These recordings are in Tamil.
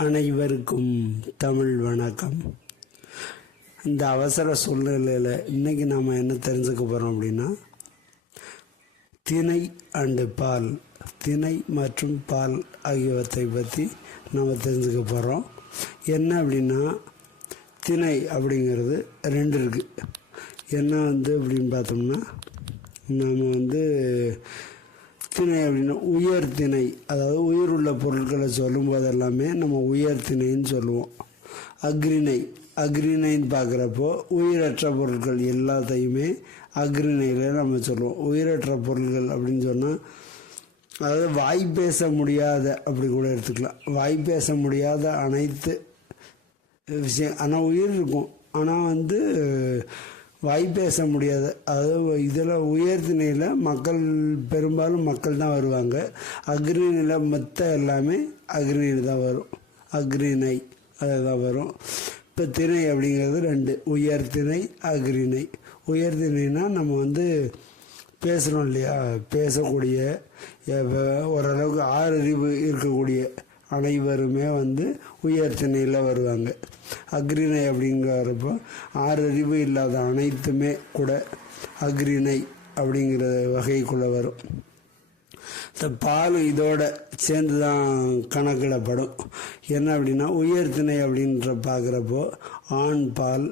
அனைவருக்கும் தமிழ் வணக்கம். இந்த அவசர சூழ்நிலையில் இன்றைக்கி நாம் என்ன தெரிஞ்சுக்க போகிறோம் அப்படின்னா திணை அண்டு பால் திணை மற்றும் பால் ஆகியவற்றை பற்றி நம்ம தெரிஞ்சுக்க போகிறோம் என்ன அப்படின்னா திணை அப்படிங்கிறது ரெண்டு இருக்குது என்ன வந்து அப்படின்னு பார்த்தோம்னா நம்ம வந்து திணை அப்படின்னா உயர் திணை அதாவது உயிர் உள்ள பொருட்களை சொல்லும் போதெல்லாமே நம்ம உயர் திணைன்னு சொல்லுவோம். அக்ரிணை அக்ரிணைன்னு பார்க்குறப்போ உயிரற்ற பொருட்கள் எல்லாத்தையுமே அக்ரிணையில் நம்ம சொல்லுவோம். உயிரற்ற பொருட்கள் அப்படின்னு சொன்னால் அதாவது வாய் பேச முடியாத அப்படி கூட எடுத்துக்கலாம். வாய் பேச முடியாத அனைத்து விஷயம் ஆனால் உயிர் இருக்கும். ஆனால் வந்து வாய் பேச முடியாது. அதாவது இதில் உயர்த்தினையில் மக்கள் பெரும்பாலும் மக்கள் தான் வருவாங்க. அக்ரினியில் மற்ற எல்லாமே அக்ரினியில் தான் வரும். அக்ரிணை அதை தான் வரும். இப்போ திணை அப்படிங்கிறது ரெண்டு. உயர்திணை அக்ரிணை உயர்திணைனா நம்ம வந்து பேசுகிறோம் இல்லையா? பேசக்கூடிய ஓரளவுக்கு ஆறறிவு இருக்கக்கூடிய அனைவருமே வந்து உயர்த்திணையில் வருவாங்க. அக்ரிணை அப்படிங்கிறப்போ ஆறறிவு இல்லாத அனைத்துமே கூட அக்ரிணை அப்படிங்கிற வகைக்குள்ளே வரும். இந்த பால் இதோட சேர்ந்து தான் கணக்கிடப்படும். என்ன அப்படின்னா உயர்த்தினை அப்படின்ற பார்க்குறப்போ ஆண் பால்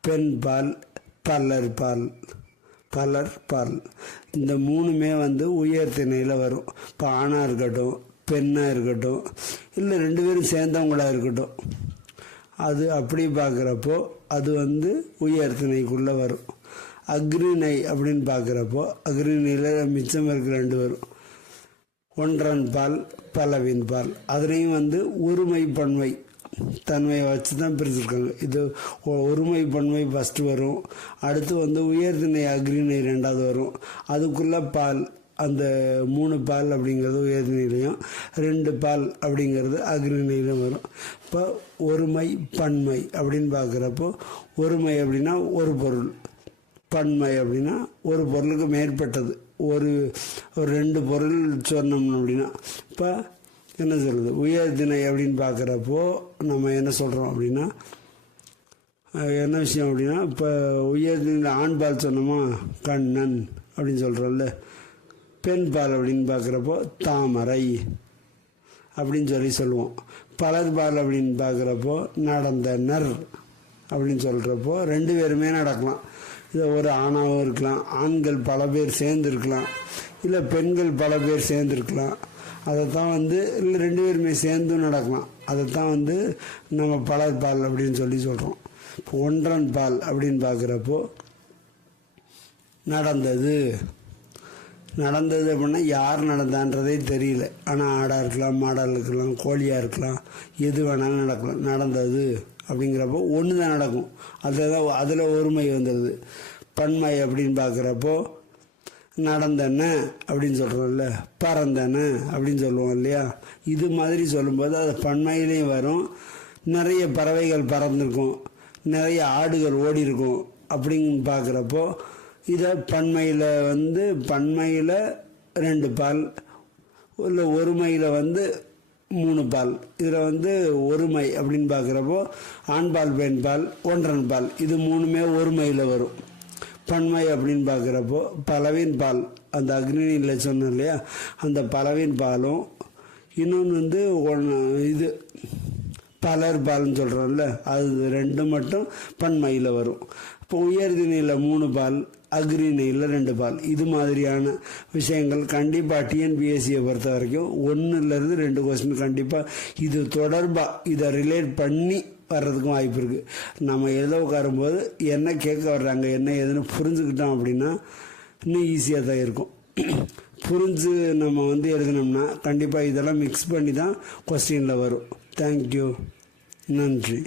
பெண் பால் பல்லர் பால் பலர் பால். இந்த மூணுமே வந்து உயர்த்திணையில் வரும். இப்போ ஆணாக இருக்கட்டும் பெண்ணாக இருக்கட்டும் இல்லை ரெண்டு பேரும் சேர்ந்தவங்களாக இருக்கட்டும் அது அப்படி பார்க்குறப்போ அது வந்து உயர்த்தனைக்குள்ளே வரும். அக்ரிணை அப்படின்னு பார்க்குறப்போ அக்ரிணையில் மிச்சம் இருக்கிற ரெண்டு வரும் ஒன்றன் பால் பலவின் பால் அதுலேயும் வந்து ஒருமை பன்மை தன்மையை வச்சு தான் பிரிச்சிருக்காங்க இது ஒ- ஒருமை பன்மை ஃபஸ்ட்டு வரும். அடுத்து வந்து உயர்திணை அக்ரிணை ரெண்டாவது வரும். அதுக்குள்ளே பால் அந்த மூணு பால் அப்படிங்கிறது உயர்நிலையும் ரெண்டு பால் அப்படிங்கிறது அக்ரிணையிலும் வரும். இப்போ ஒருமை பன்மை அப்படின்னு பார்க்குறப்போ ஒருமை அப்படின்னா ஒரு பொருள். பன்மை அப்படின்னா ஒரு பொருளுக்கு மேற்பட்டது. ஒரு ஒரு ரெண்டு பொருள் சொன்னோம் அப்படின்னா. இப்போ என்ன சொல்கிறது உயர்தினை அப்படின்னு பார்க்குறப்போ நம்ம என்ன சொல்கிறோம் அப்படின்னா என்ன விஷயம் அப்படின்னா இப்போ உயர்திணையில் ஆண் பால் சொன்னோமா? கண்ணன் அப்படின்னு சொல்கிறோம்ல பெண் பால் அப்படின்னு பார்க்குறப்போ தாமரை அப்படின்னு சொல்லி சொல்லுவோம். பலர் பால் அப்படின்னு பார்க்குறப்போ நடந்தனர் அப்படின்னு சொல்கிறப்போ ரெண்டு பேருமே நடக்கலாம். இதை ஒரு ஆணாகவும் இருக்கலாம் ஆண்கள் பல பேர் சேர்ந்துருக்கலாம் இல்லை பெண்கள் பல பேர் சேர்ந்துருக்கலாம். அதைத்தான் வந்து இல்லை ரெண்டு பேருமே சேர்ந்தும் நடக்கலாம். அதைத்தான் வந்து நம்ம பலர் பால் அப்படின்னு சொல்லி சொல்கிறோம் இப்போ ஒன்றன் பால் அப்படின்னு பார்க்குறப்போ நடந்தது நடந்தது அப்படின்னா யார் நடந்தான்றதே தெரியல. ஆனால் ஆடாக இருக்கலாம் மாடாக இருக்கலாம் கோழியாக இருக்கலாம் எது வேணாலும் நடக்கலாம். நடந்தது அப்படிங்கிறப்போ ஒன்று தான் நடக்கும். அதில் தான் அதில் ஒருமை வந்துடுது பன்மை அப்படின்னு பார்க்குறப்போ நடந்தன அப்படின்னு சொல்கிறோம்ல பறந்தன அப்படின்னு சொல்லுவோம் இல்லையா? இது மாதிரி சொல்லும்போது அது பன்மையிலையும் வரும். நிறைய பறவைகள் பறந்துருக்கும். நிறைய ஆடுகள் ஓடி இருக்கும் அப்படின்னு பார்க்குறப்போ இதை பன்மையில் வந்து பன்மையில் ரெண்டு பால் இல்லை ஒருமையில் வந்து மூணு பால். இதில் வந்து ஒருமை அப்படின்னு பார்க்குறப்போ ஆண் பால் பெண் பால் ஒன்றன் பால். இது மூணுமே ஒருமையில் வரும். பன்மை அப்படின்னு பார்க்குறப்போ பலவின் பால். அந்த அக்னியில் சொன்னோம் இல்லையா? அந்த பலவின் பாலும் இன்னொன்று வந்து ஒன்று இது பலர் பால்னு சொல்கிறோம்ல அது ரெண்டு மட்டும் பன்மையில் வரும். இப்போ உயர்திணையில் மூணு பால் அக்ரிணையில் ரெண்டு பால். இது மாதிரியான விஷயங்கள் கண்டிப்பாக டிஎன்பிஎஸ்சியை பொறுத்த வரைக்கும் ஒன்றுலேருந்து ரெண்டு கொஸ்டின் கண்டிப்பாக இது தொடர்பாக இதை ரிலேட் பண்ணி வர்றதுக்கும் வாய்ப்பு இருக்குது நம்ம எழுத உட்காரும்போது என்ன கேட்க வர்றாங்க என்ன ஏதுன்னு புரிஞ்சுக்கிட்டோம் அப்படின்னா இன்னும் ஈஸியாக தான் இருக்கும். புரிஞ்சு நம்ம வந்து எழுதினோம்னா கண்டிப்பாக இதெல்லாம் மிக்ஸ் பண்ணி தான் கொஸ்டினில் வரும். தேங்க்யூ நன்றி.